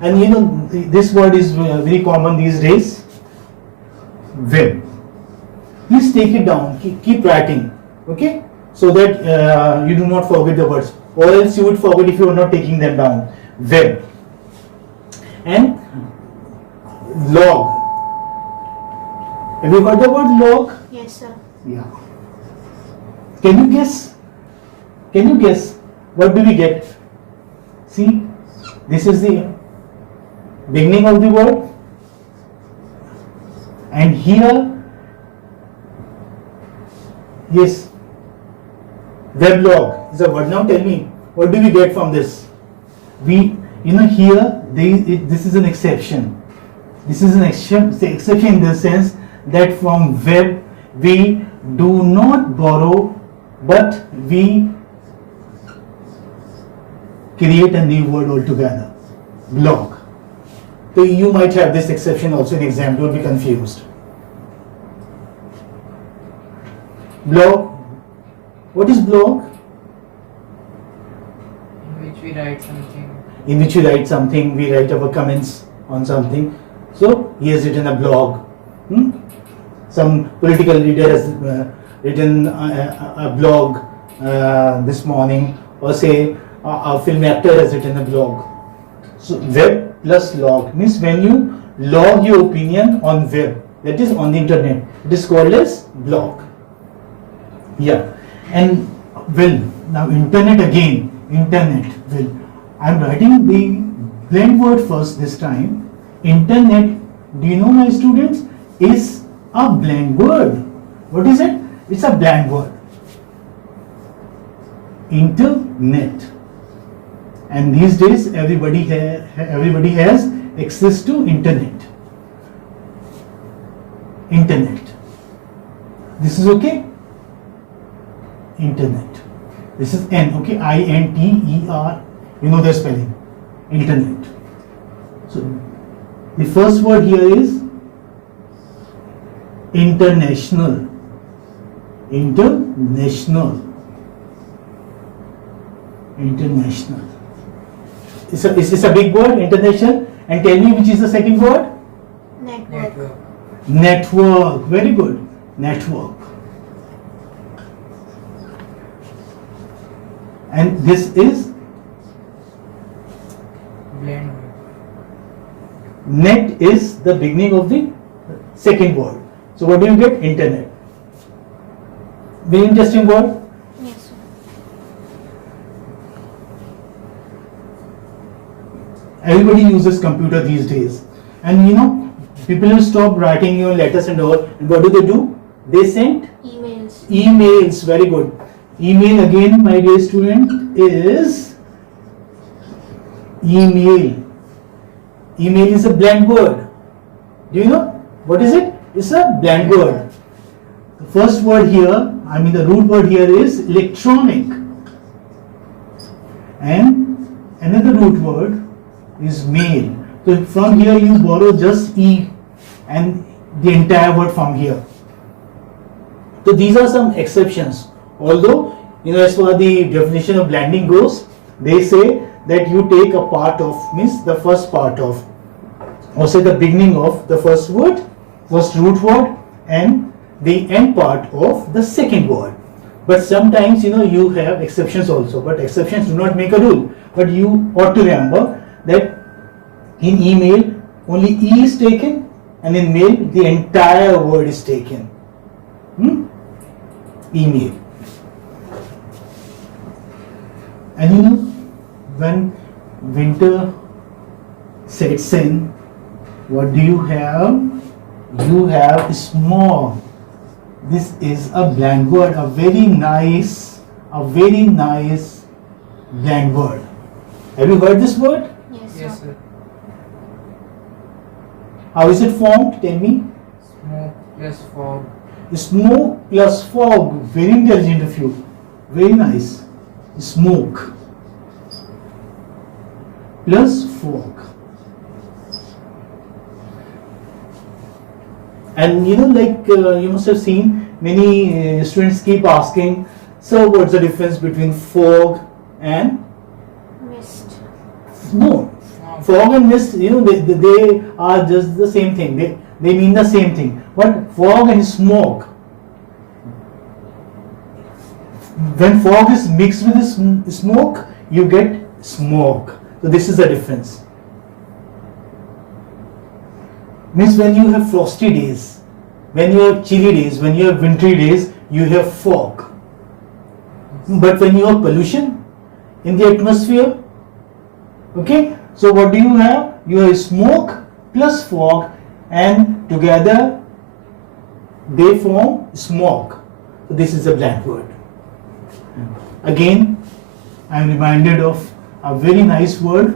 And this word is very common these days. Web. Please take it down. Keep writing. Okay, so that you do not forget the words, or else you would forget if you are not taking them down. Web. And log. Have you heard the word log? Yes, sir. Yeah. Can you guess? Can you guess? What do we get? See, this is the beginning of the word, and here, yes, weblog is a word. Now tell me, what do we get from this? We, here, this is an exception. This is an exception in the sense that from web we do not borrow, but we create a new word altogether. Blog. So you might have this exception also in exam, don't be confused. Blog. What is blog? In which we write something. In which we write something, we write our comments on something. So he has written a blog. Some political leader has written a blog this morning, or say a film actor has written a blog. So web plus log means when you log your opinion on web, that is on the internet, it is called as blog. Yeah. And will, now internet again, internet will. I am writing the blend word first this time. Internet, do you know, my students, is a blend word. What is it? It's a blend word. Internet. And these days everybody has access to internet. Internet. This is okay? Internet. This is N, okay? I-N-T-E-R. You know the spelling. Internet. So the first word here is international. International. International. It's a big word, international. And tell me which is the second word? Network. Network. Very good. Network. And this is Blend. net is the beginning of the second word. So what do you get? Internet. Very interesting word. Yes, sir. Everybody uses computer these days, and people will stop writing your letters and all, and what do? They send Emails. emails. Very good. Email again, my dear student, is email. Email is a blank word. Do you know what is it? It's a blank word. The first word here, the root word here is electronic, and another root word is mail. So from here you borrow just E and the entire word from here. So these are some exceptions. Although, as far as the definition of blending goes, they say that you take a part of, means the first part of, or say the beginning of the first word, first root word, and the end part of the second word. But sometimes, you have exceptions also, but exceptions do not make a rule. But you ought to remember that in email, only E is taken, and in mail, the entire word is taken. Email. And when winter sets in, what do you have? You have smog. This is a blank word, a very nice blank word. Have you heard this word? Yes, sir. Yes, sir. How is it formed? Tell me. Smoke plus fog. Smoke plus fog. Very intelligent of you. Very nice. Smoke plus fog. And you must have seen many students keep asking, so what's the difference between fog and Mist. no? fog and mist, they are just the same thing. They mean the same thing. But fog and smoke, when fog is mixed with smoke, you get smoke. So this is the difference. Means when you have frosty days, when you have chilly days, when you have wintry days, you have fog. But when you have pollution in the atmosphere, okay, so what do you have? You have smoke plus fog, and together they form smoke. So this is a blank word. Again, I am reminded of a very nice word.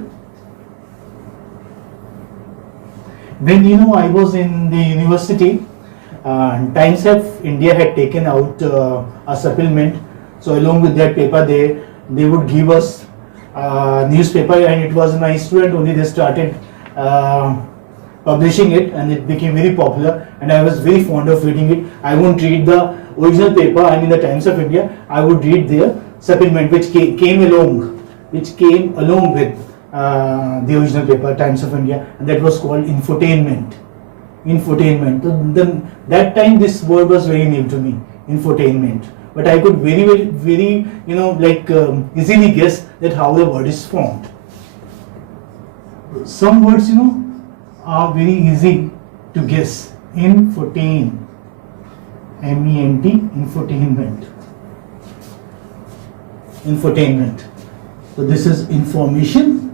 When I was in the university, Times of India had taken out a supplement. So along with that paper, they would give us newspaper, and it was my student only. They started publishing it, and it became very popular. And I was very fond of reading it. I won't read the original paper. I mean the Times of India. I would read their supplement, which came along with the original paper, Times of India, and that was called infotainment. Infotainment. So that time this word was very new to me, infotainment. But I could very easily guess that how the word is formed. Some words are very easy to guess. Infotain, MENT, infotainment. Infotainment. So this is information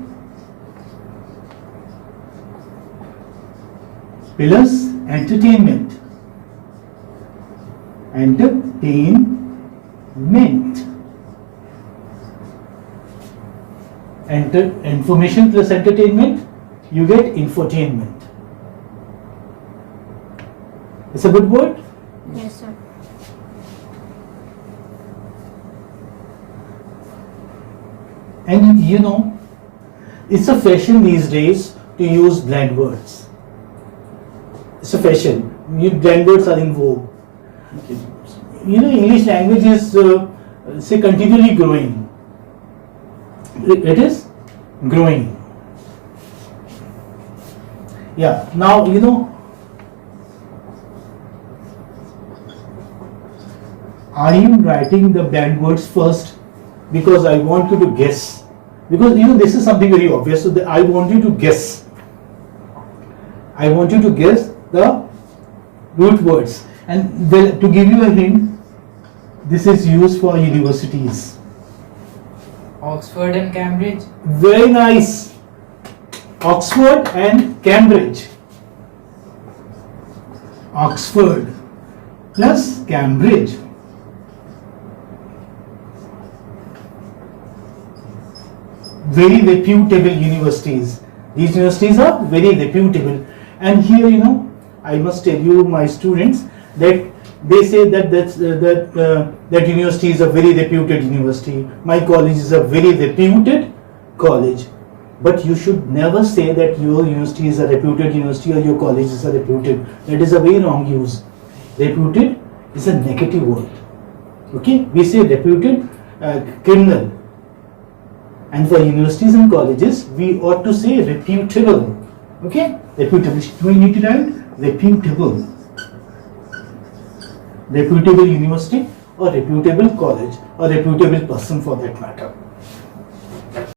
plus entertainment. Entertainment. Information plus entertainment, you get infotainment. It's a good word? Yes, sir. And it's a fashion these days to use blend words. It's a fashion. Blend words are in vogue. English language is continually growing. It is growing. Yeah. Now I am writing the blend words first because I want you to guess. Because this is something very obvious. So I want you to guess. I want you to guess the root words. And to give you a hint, this is used for universities. Oxford and Cambridge. Very nice. Oxford and Cambridge. Oxford plus Cambridge. Very reputable universities. These universities are very reputable. And here, I must tell you, my students, that they say that university is a very reputed university. My college is a very reputed college. But you should never say that your university is a reputed university or your college is a reputed. That is a very wrong use. Reputed is a negative word. Okay? We say reputed criminal. And for universities and colleges, we ought to say reputable. Okay? Reputable. We need to write reputable. Reputable university or reputable college or reputable person for that matter.